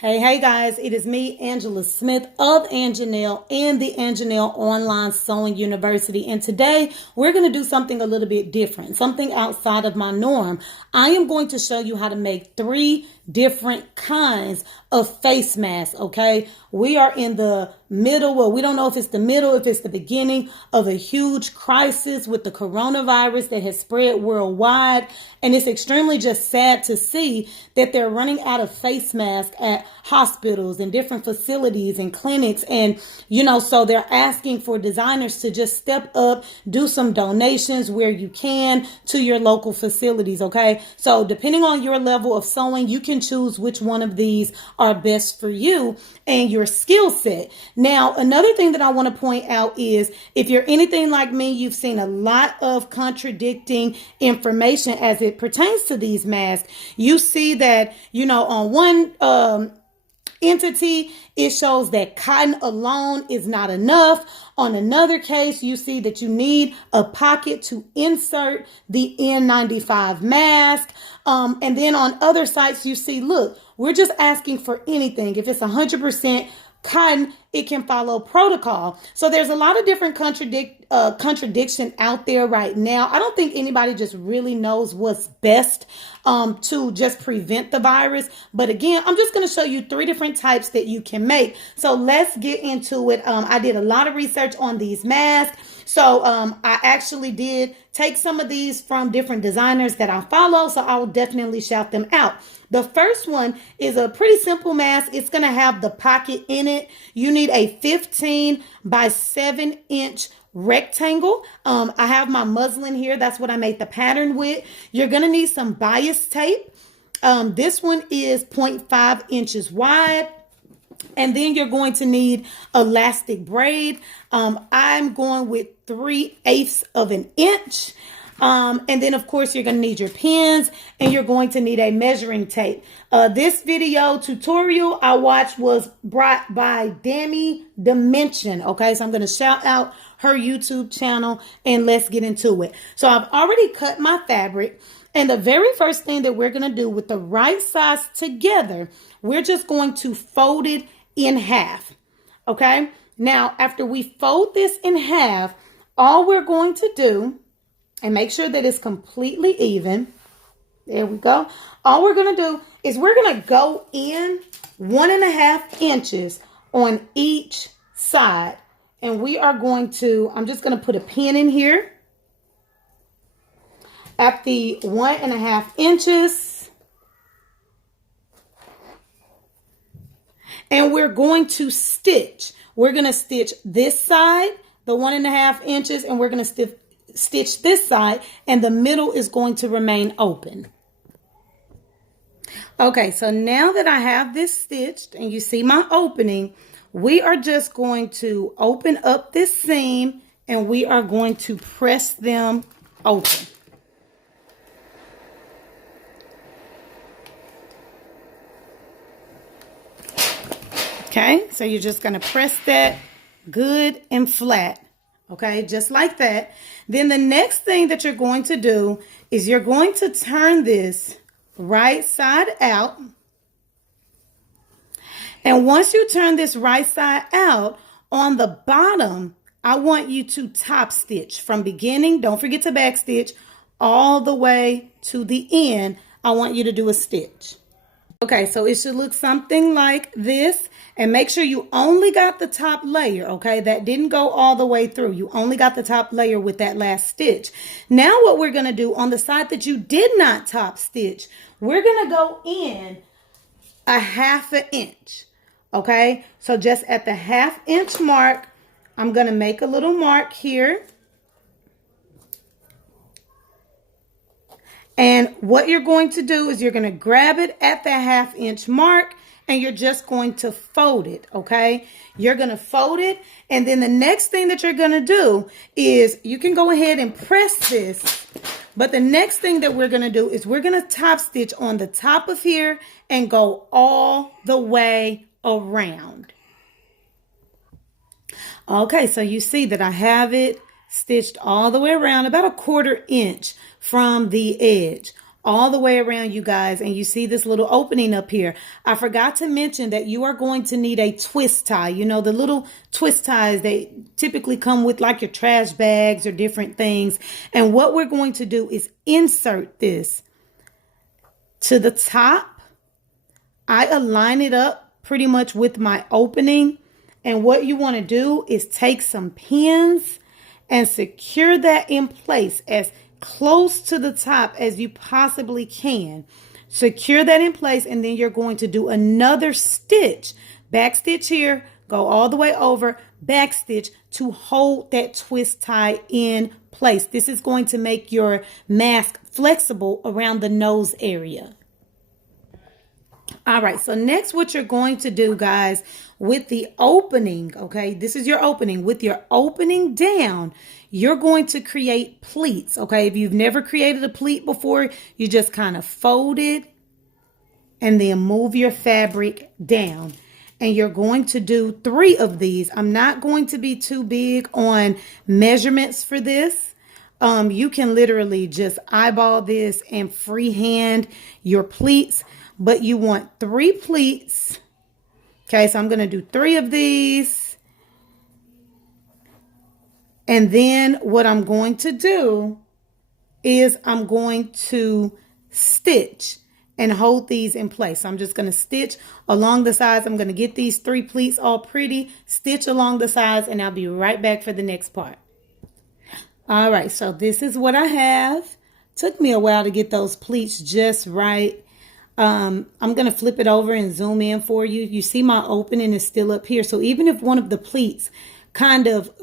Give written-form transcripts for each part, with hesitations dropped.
Hey guys, it is me, Angela Smith of Anjanelle and the Anjanelle Online Sewing University. And today we're going to do something a little bit different, something outside of my norm. I am going to show you how to make 3 different kinds of face masks, okay? We are in the middle, well, we don't know if it's the middle, if it's the beginning of a huge crisis with the coronavirus that has spread worldwide. And it's extremely just sad to see that they're running out of face masks at hospitals and different facilities and clinics. And, so they're asking for designers to just step up, do some donations where you can to your local facilities, okay? So depending on your level of sewing, you can choose which one of these are best for you and your skill set. Now, another thing that I want to point out is if you're anything like me, you've seen a lot of contradicting information as it pertains to these masks. You see that, on one entity, it shows that cotton alone is not enough. On another case, you see that you need a pocket to insert the N95 mask. And then on other sites, you see, look, we're just asking for anything. If it's 100% cotton, it can follow protocol. So there's a lot of different contradiction out there right now. I don't think anybody just really knows what's best to just prevent the virus. But again, I'm just going to show you 3 different types that you can make. So let's get into it. I did a lot of research on these masks. So I actually did take some of these from different designers that I follow. So I will definitely shout them out. The first one is a pretty simple mask. It's going to have the pocket in it. You need a 15 by 7 inch rectangle. I have my muslin here. That's what I made the pattern with. You're going to need some bias tape. This one is 0.5 inches wide. And then you're going to need elastic braid. I'm going with 3/8 of an inch. And then, of course, you're going to need your pins and you're going to need a measuring tape. This video tutorial I watched was brought by Dammy Dimension. Okay, so I'm going to shout out her YouTube channel and let's get into it. So I've already cut my fabric. And the very first thing that we're going to do with the right size together, we're just going to fold it in half. Okay, now after we fold this in half, all we're going to do, and make sure that it's completely even. There we go. All we're going to do is we're going to go in 1.5 inches on each side. And we are going to, I'm just going to put a pin in here at the 1.5 inches. And we're going to stitch. We're going to stitch this side, the 1.5 inches, and we're going to stitch this side, and the middle is going to remain open. Okay, so now that I have this stitched and you see my opening, we are just going to open up this seam and we are going to press them open. Okay, so you're just going to press that good and flat. Okay, just like that. Then the next thing that you're going to do is you're going to turn this right side out. And once you turn this right side out, on the bottom, I want you to top stitch from beginning. Don't forget to back stitch all the way to the end. I want you to do a stitch. Okay, so it should look something like this. And make sure you only got the top layer, okay? That didn't go all the way through. You only got the top layer with that last stitch. Now what we're going to do on the side that you did not top stitch, we're going to go in 1/2 inch, okay? So just at the 1/2 inch mark, I'm going to make a little mark here. And what you're going to do is you're going to grab it at the 1/2 inch mark and you're just going to fold it, okay? You're going to fold it. And then the next thing that you're going to do is you can go ahead and press this. But the next thing that we're going to do is we're going to top stitch on the top of here and go all the way around. Okay, so you see that I have it stitched all the way around, about 1/4 inch from the edge, all the way around, you guys, and you see this little opening up here. I forgot to mention that you are going to need a twist tie. You know, the little twist ties, they typically come with like your trash bags or different things. And what we're going to do is insert this to the top. I align it up pretty much with my opening. And what you want to do is take some pins and secure that in place as close to the top as you possibly can. Secure that in place, and then you're going to do another stitch. Back stitch here, go all the way over, back stitch to hold that twist tie in place. This is going to make your mask flexible around the nose area. All right, so next what you're going to do, guys, with the opening, okay, this is your opening. With your opening down, you're going to create pleats, okay? If you've never created a pleat before, you just kind of fold it and then move your fabric down. And you're going to do 3 of these. I'm not going to be too big on measurements for this. You can literally just eyeball this and freehand your pleats, but you want 3 pleats. Okay, so I'm going to do 3 of these. And then what I'm going to do is I'm going to stitch and hold these in place. So I'm just going to stitch along the sides. I'm going to get these 3 pleats all pretty, stitch along the sides, and I'll be right back for the next part. All right, so this is what I have. Took me a while to get those pleats just right. I'm going to flip it over and zoom in for you. You see my opening is still up here. So even if one of the pleats kind of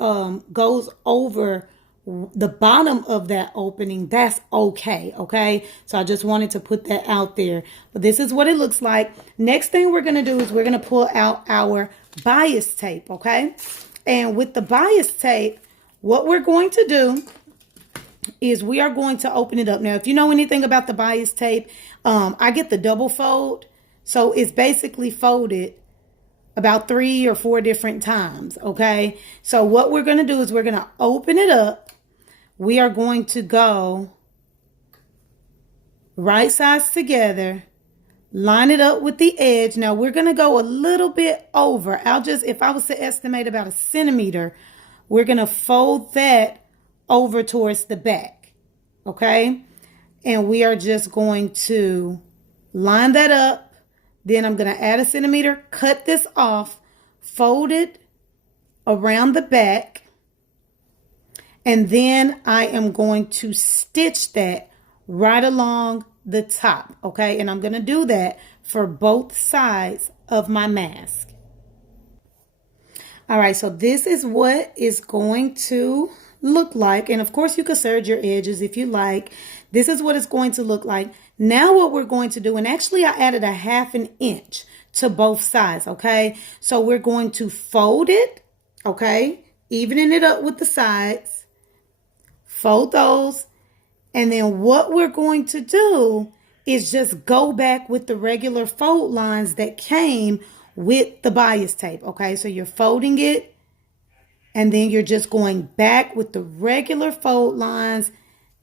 goes over the bottom of that opening, that's okay. Okay. So I just wanted to put that out there. But this is what it looks like. Next thing we're going to do is we're going to pull out our bias tape. Okay. And with the bias tape, what we're going to do is we are going to open it up. Now, if you know anything about the bias tape, I get the double fold. So it's basically folded about 3 or 4 different times. Okay. So what we're going to do is we're going to open it up. We are going to go right sides together, line it up with the edge. Now we're going to go a little bit over. If I was to estimate about 1 centimeter, we're going to fold that over towards the back. Okay. And we are just going to line that up. Then I'm going to add 1 centimeter, cut this off, fold it around the back. And then I am going to stitch that right along the top. Okay. And I'm going to do that for both sides of my mask. All right. So this is what is going to look like. And of course you can serge your edges if you like. This is what it's going to look like. Now what we're going to do, and actually I added 1/2 inch to both sides. Okay. So we're going to fold it. Okay. Evening it up with the sides. Fold those. And then what we're going to do is just go back with the regular fold lines that came with the bias tape. Okay. So you're folding it. And then you're just going back with the regular fold lines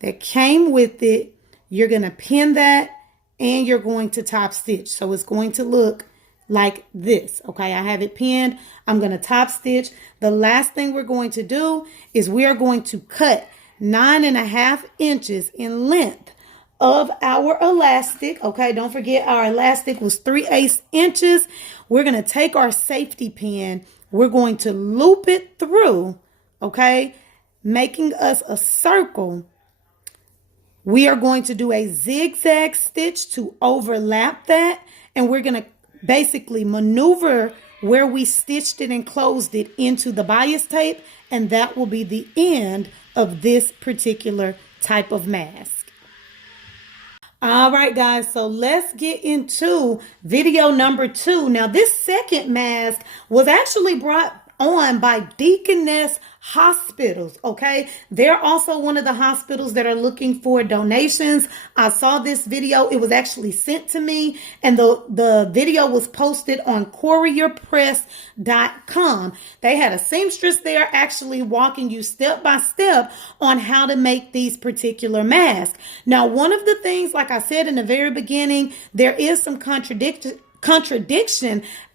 that came with it. You're going to pin that and you're going to top stitch. So it's going to look like this. Okay, I have it pinned. I'm going to top stitch. The last thing we're going to do is we are going to cut 9.5 inches in length of our elastic. Okay, don't forget our elastic was 3/8 inches. We're going to take our safety pin. We're going to loop it through, okay, making us a circle. We are going to do a zigzag stitch to overlap that, and we're going to basically maneuver where we stitched it and closed it into the bias tape, and that will be the end of this particular type of mask. All right, guys, so let's get into video number 2. Now, this second mask was actually brought on by Deaconess Hospitals, okay? They're also one of the hospitals that are looking for donations. I saw this video. It was actually sent to me, and the video was posted on courierpress.com. They had a seamstress there actually walking you step by step on how to make these particular masks. Now, one of the things, like I said in the very beginning, there is some contradiction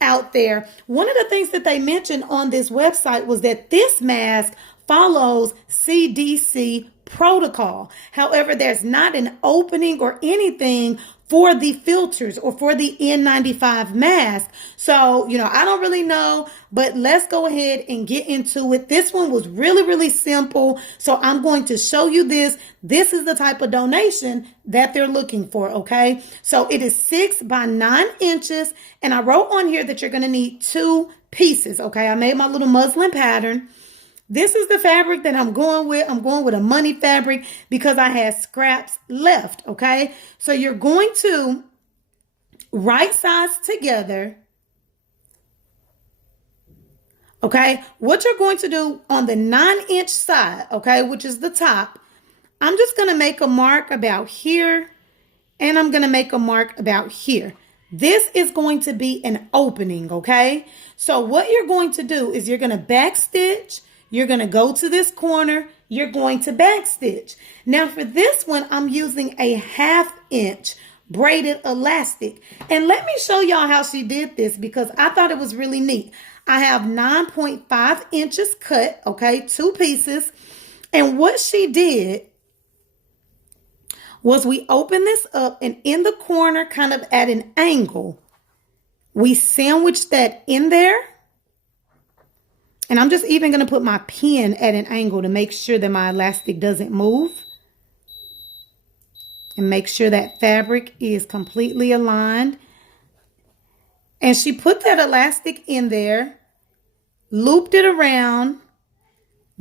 out there. One of the things that they mentioned on this website was that this mask follows CDC protocol. However, there's not an opening or anything for the filters or for the N95 mask. So, I don't really know, but let's go ahead and get into it. This one was really, really simple. So I'm going to show you this. This is the type of donation that they're looking for, okay? So it is 6 by 9 inches. And I wrote on here that you're going to need 2 pieces, okay? I made my little muslin pattern. This is the fabric that I'm going with. I'm going with a money fabric because I had scraps left, okay? So you're going to right sides together, okay? What you're going to do on the 9-inch side, okay, which is the top, I'm just going to make a mark about here, and I'm going to make a mark about here. This is going to be an opening, okay? So what you're going to do is you're going to backstitch. You're going to go to this corner. You're going to backstitch. Now for this one, I'm using a 1/2 inch braided elastic. And let me show y'all how she did this because I thought it was really neat. I have 9.5 inches cut, okay, 2 pieces. And what she did was we open this up, and in the corner, kind of at an angle, we sandwich that in there. And I'm just even going to put my pin at an angle to make sure that my elastic doesn't move. And make sure that fabric is completely aligned. And she put that elastic in there, looped it around,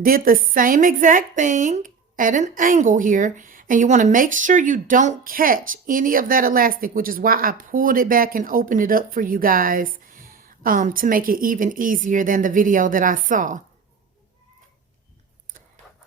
did the same exact thing at an angle here. And you want to make sure you don't catch any of that elastic, which is why I pulled it back and opened it up for you guys. To make it even easier than the video that I saw.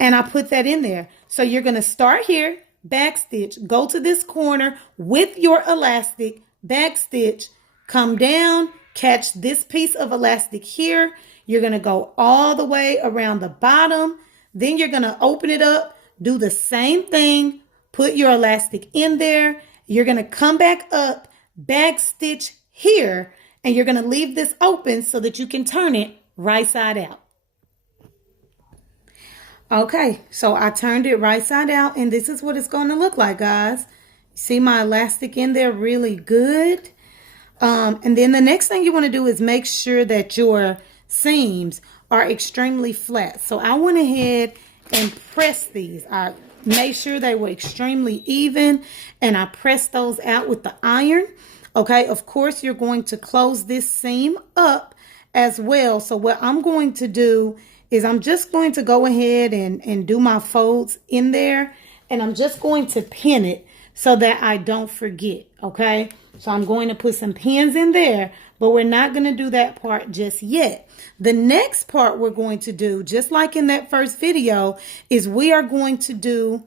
And I put that in there. So you're going to start here, backstitch, go to this corner with your elastic, backstitch, come down, catch this piece of elastic here. You're going to go all the way around the bottom. Then you're going to open it up, do the same thing, put your elastic in there. You're going to come back up, backstitch here. And you're going to leave this open so that you can turn it right side out. Okay, so I turned it right side out, and this is what it's going to look like, guys. See my elastic in there really good. And then the next thing you want to do is make sure that your seams are extremely flat. So I went ahead and pressed these. I made sure they were extremely even, and I pressed those out with the iron. Okay, of course, you're going to close this seam up as well. So what I'm going to do is I'm just going to go ahead and do my folds in there. And I'm just going to pin it so that I don't forget. Okay, so I'm going to put some pins in there, but we're not going to do that part just yet. The next part we're going to do, just like in that first video, is we are going to do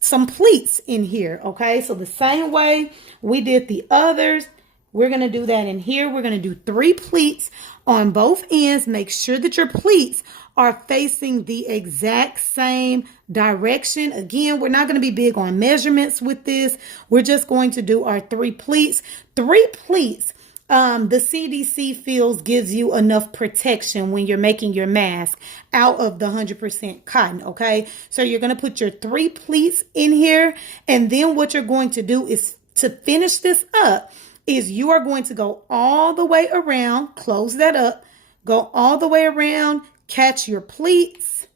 some pleats in here, okay? So the same way we did the others, we're going to do that in here. We're going to do 3 pleats on both ends. Make sure that your pleats are facing the exact same direction. Again, we're not going to be big on measurements with this. We're just going to do our 3 pleats. 3 pleats. The CDC feels gives you enough protection when you're making your mask out of the 100% cotton, okay? So you're going to put your 3 pleats in here, and then what you're going to do is to finish this up is you are going to go all the way around, close that up, go all the way around, catch your pleats,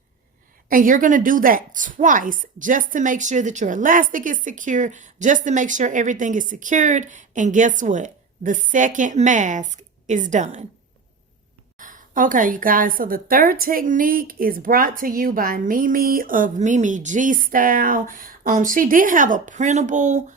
and you're going to do that twice just to make sure that your elastic is secure, just to make sure everything is secured, and guess what? The second mask is done. Okay, you guys, so the third technique is brought to you by Mimi of Mimi G Style. She did have a printable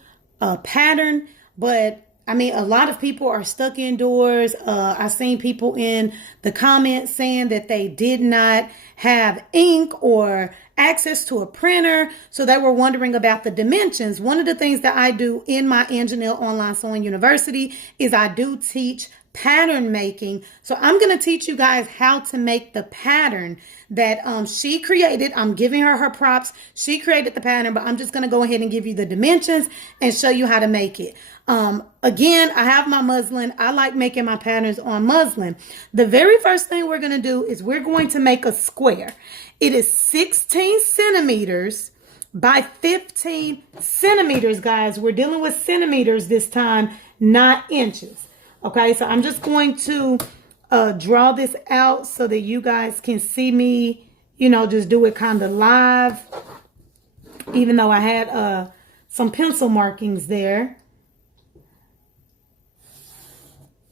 pattern, but I mean, a lot of people are stuck indoors. I've seen people in the comments saying that they did not have ink or access to a printer. So they were wondering about the dimensions. One of the things that I do in my Anjanelle Online Sewing University is I do teach pattern making. So I'm going to teach you guys how to make the pattern that she created. I'm giving her props. She created the pattern, but I'm just going to go ahead and give you the dimensions and show you how to make it. Again, I have my muslin. I like making my patterns on muslin. The very first thing we're going to do is we're going to make a square. It is 16 centimeters by 15 centimeters, guys. We're dealing with centimeters this time, not inches. Okay, so I'm just going to draw this out so that you guys can see me, you know, just do it kind of live, even though I had some pencil markings there.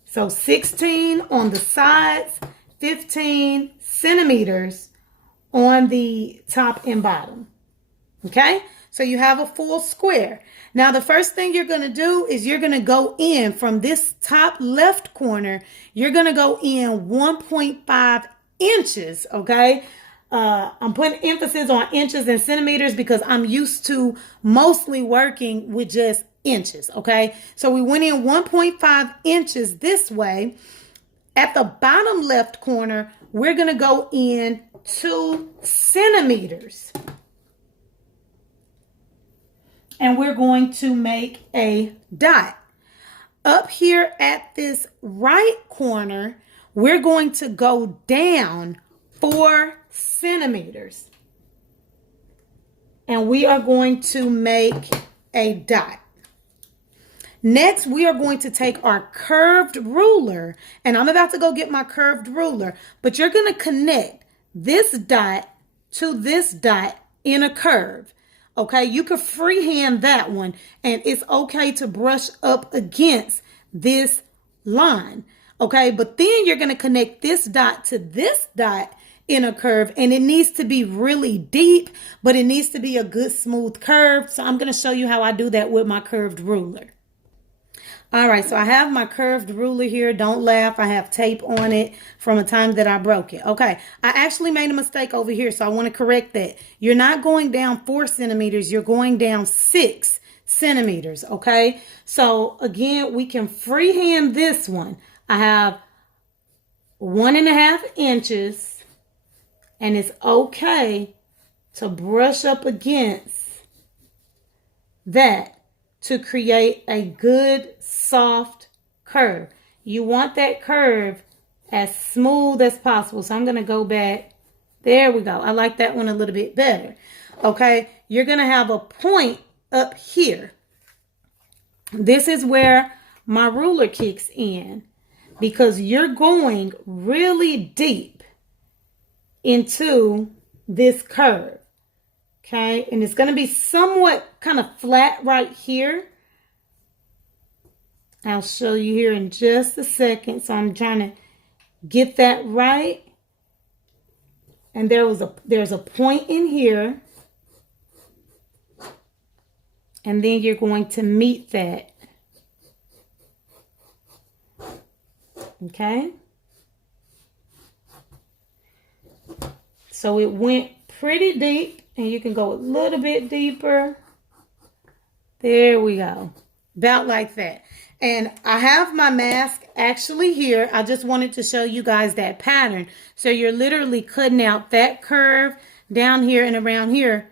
So 16 on the sides, 15 centimeters on the top and bottom. Okay, so you have a full square. Now, the first thing you're going to do is you're going to go in from this top left corner. You're going to go in 1.5 inches. Okay, I'm putting emphasis on inches and centimeters because I'm used to mostly working with just inches. Okay, so we went in 1.5 inches this way. At the bottom left corner, we're going to go in 2 centimeters. And we're going to make a dot. Up here at this right corner, we're going to go down 4 centimeters. And we are going to make a dot. Next, we are going to take our curved ruler, and I'm about to go get my curved ruler, but you're going to connect this dot to this dot in a curve. Okay, you could freehand that one, and it's okay to brush up against this line. Okay, but then you're going to connect this dot to this dot in a curve, and it needs to be really deep, but it needs to be a good smooth curve. So I'm going to show you how I do that with my curved ruler. All right, so I have my curved ruler here. Don't laugh. I have tape on it from a time that I broke it. Okay, I actually made a mistake over here, so I want to correct that. You're not going down 4 centimeters. You're going down 6 centimeters, okay? So, again, we can freehand this one. I have 1.5 inches, and it's okay to brush up against that to create a good soft curve. You want that curve as smooth as possible. So I'm going to go back. There we go. I like that one a little bit better. Okay. You're going to have a point up here. This is where my ruler kicks in because you're going really deep into this curve. Okay, and it's going to be somewhat kind of flat right here. I'll show you here in just a second. So I'm trying to get that right. And there's a point in here. And then you're going to meet that. Okay. So it went pretty deep. And you can go a little bit deeper. There we go. About like that. And I have my mask actually here. I just wanted to show you guys that pattern. So you're literally cutting out that curve down here and around here.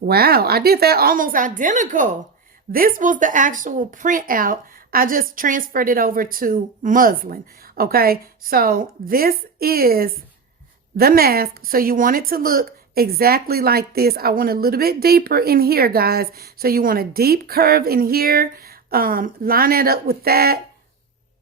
Wow, I did that almost identical. This was the actual printout. I just transferred it over to muslin. Okay, so this is the mask. So you want it to look exactly like this. I want a little bit deeper in here, guys. So you want a deep curve in here. Line it up with that.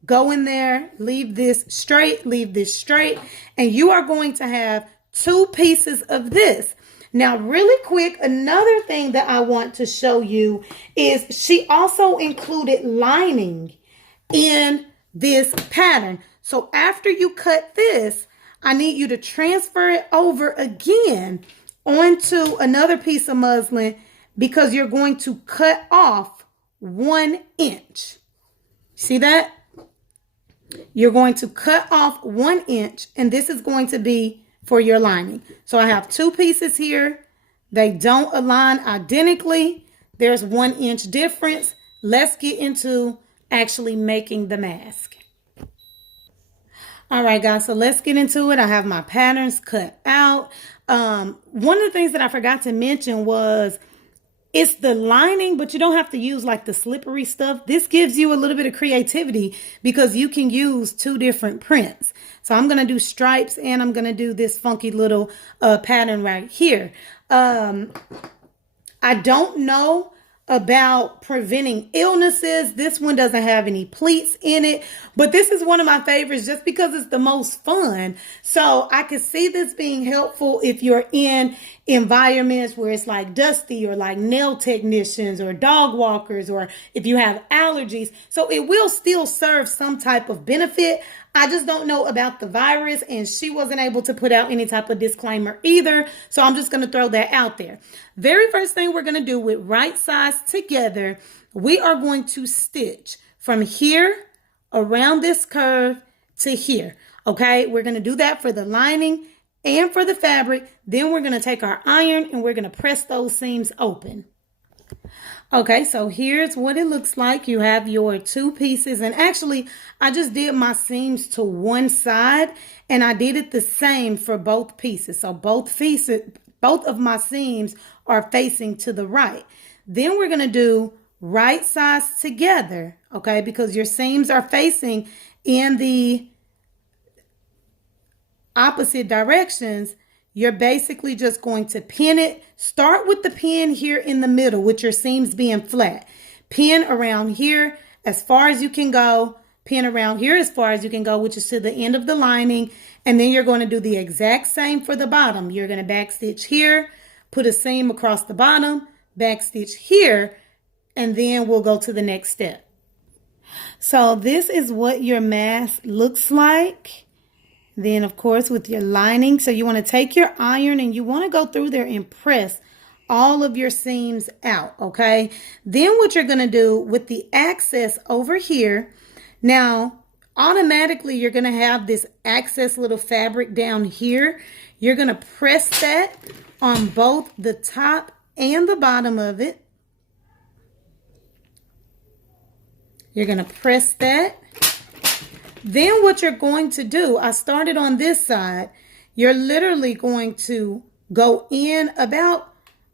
Go in there. Leave this straight. Leave this straight. And you are going to have 2 pieces of this. Now, really quick, another thing that I want to show you is she also included lining in this pattern. So after you cut this, I need you to transfer it over again onto another piece of muslin because you're going to cut off 1 inch. See that? You're going to cut off 1 inch, and this is going to be for your lining. So I have 2 pieces here. They don't align identically. There's 1 inch difference. Let's get into actually making the mask. All right, guys, so let's get into it. I have my patterns cut out. One of the things that I forgot to mention was it's the lining, but you don't have to use like the slippery stuff. This gives you a little bit of creativity because you can use 2 different prints. So I'm going to do stripes and I'm going to do this funky little pattern right here. I don't know about preventing illnesses. This one doesn't have any pleats in it, but this is one of my favorites just because it's the most fun. So I could see this being helpful if you're in environments where it's like dusty or like nail technicians or dog walkers, or if you have allergies. So it will still serve some type of benefit. I just don't know about the virus, and she wasn't able to put out any type of disclaimer either. So I'm just going to throw that out there. Very first thing we're going to do with right sides together, we are going to stitch from here around this curve to here. Okay, we're going to do that for the lining and for the fabric. Then we're going to take our iron and we're going to press those seams open. Okay, so here's what it looks like. You have your 2 pieces, and actually I just did my seams to one side and I did it the same for both pieces. So both of my seams are facing to the right. Then we're going to do right sides together, okay, because your seams are facing in the opposite directions. You're basically just going to pin it. Start with the pin here in the middle with your seams being flat. Pin around here as far as you can go. Pin around here as far as you can go, which is to the end of the lining. And then you're going to do the exact same for the bottom. You're going to backstitch here, put a seam across the bottom, backstitch here, and then we'll go to the next step. So this is what your mask looks like. Then, of course, with your lining, so you want to take your iron and you want to go through there and press all of your seams out, okay? Then what you're going to do with the access over here, now, automatically you're going to have this excess little fabric down here. You're going to press that on both the top and the bottom of it. You're going to press that. Then what you're going to do, I started on this side, you're literally going to go in about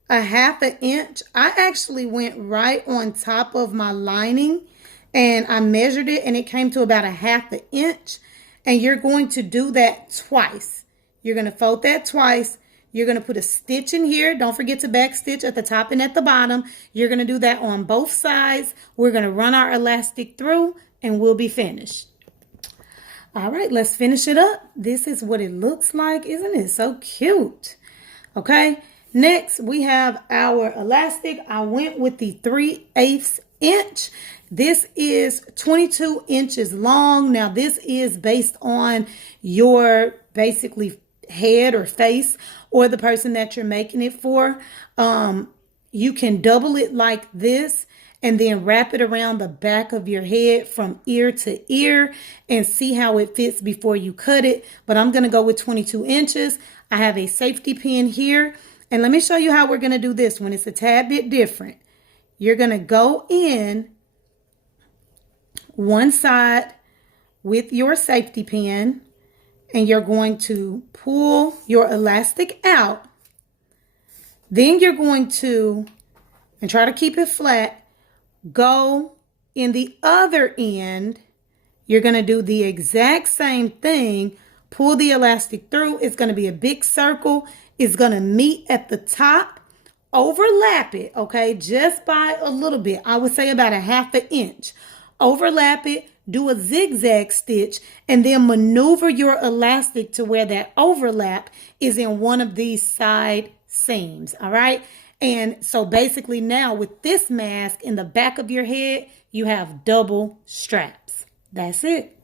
a 1/2 inch. I actually went right on top of my lining and I measured it and it came to about a 1/2 inch. And you're going to do that twice. You're going to fold that twice. You're going to put a stitch in here. Don't forget to back stitch at the top and at the bottom. You're going to do that on both sides. We're going to run our elastic through and we'll be finished. All right, let's finish it up. This is what it looks like. Isn't it so cute? Okay, next we have our elastic. I went with the 3/8 inch. This is 22 inches long. Now, this is based on your basically head or face or the person that you're making it for. You can double it like this and then wrap it around the back of your head from ear to ear and see how it fits before you cut it. But I'm going to go with 22 inches. I have a safety pin here. And let me show you how we're going to do this one. It's a tad bit different. You're going to go in one side with your safety pin and you're going to pull your elastic out. Then you're going to, and try to keep it flat, go in the other end. You're going to do the exact same thing. Pull the elastic through. It's going to be a big circle. It's going to meet at the top. Overlap it, okay, just by a little bit. I would say about a 1/2 inch. Overlap it. Do a zigzag stitch and then maneuver your elastic to where that overlap is in one of these side seams. All right. And so basically now with this mask in the back of your head, you have double straps. That's it.